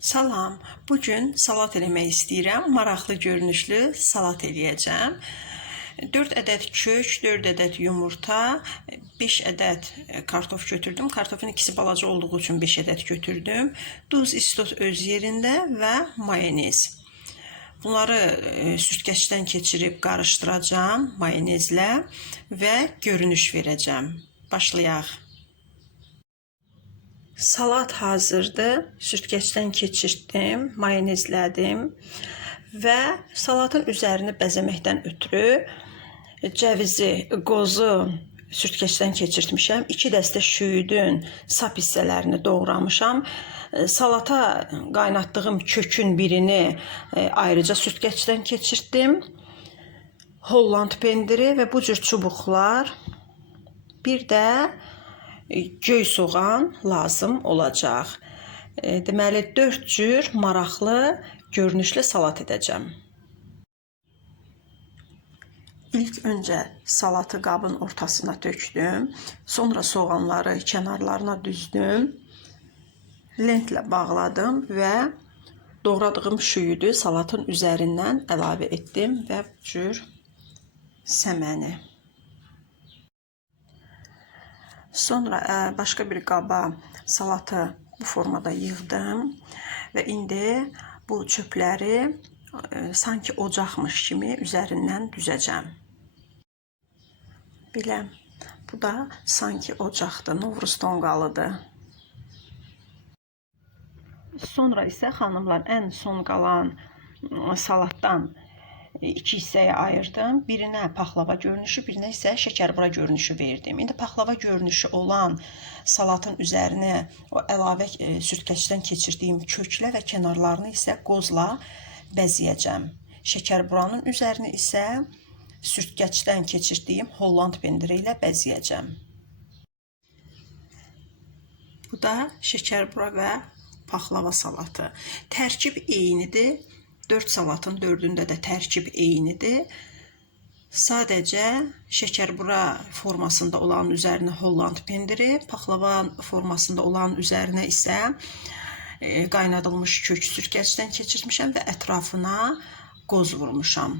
Salam. Bu gün salat eləmək istəyirəm. Maraqlı görünüşlü salat eləyəcəm. 4 ədəd kök, 4 ədəd yumurta, 5 ədəd e, kartof götürdüm. Kartofun ikisi balaca olduğu üçün 5 ədəd götürdüm. Duz, istot öz yerində və mayonez. Bunları e, süzgəcdən keçirib qarışdıracağam mayonezlə və görünüş verəcəm. Başlayaq. Salat hazırdır. Süzgəcdən keçirtdim, mayonezlədim və salatın üzərini bəzəməkdən ötürü cəvizi, qozu süzgəcdən keçirtmişəm. 2 dəstə şüyüdün sap hissələrini doğramışam. E, Salata qaynatdığım kökün birini e, ayrıca süzgəcdən keçirtdim. Holland pendiri və bu cür çubuqlar bir də göy soğan lazım olacaq. E, Deməli 4 cür maraqlı, görünüşlü salat edəcəm. İlk öncə salatı qabın ortasına tökdüm. Sonra soğanları kənarlarına düzdüm. Lentlə bağladım və doğradığım şüyüdü salatın üzərindən əlavə etdim və bu cür səməni. Sonra ə, başqa bir qaba salatı bu formada yığdım və indi bu çöpləri ə, sanki ocaqmış kimi üzərindən düzəcəm. Belə bu da sanki ocaqdır, Novruz tonqalıdır. Sonra isə xanımlar ən son qalan ıı, salatdan iki hissəyə ayırdım. Birinə paxlava görünüşü, birinə isə şəkərbura görünüşü verdim. İndi paxlava görünüşü olan salatın üzərinə o əlavə e, süzgəcdən keçirdiyim köklə və kənarlarını isə qozla bəzəyəcəm. Şəkərburanın üzərini isə süzgəcdən keçirdiyim Holland pendiri ilə bəzəyəcəm. Bu da şəkərbura və paxlava salatı. Tərkib eynidir. 4 salatın 4-ündə də tərkib eynidir. Sadəcə şəkərbura formasında olan üzərinə Holland pendiri, paxlava formasında olan üzərinə isə e, qaynadılmış kök sürkəcdən keçirmişəm və ətrafına qoz vurmuşam.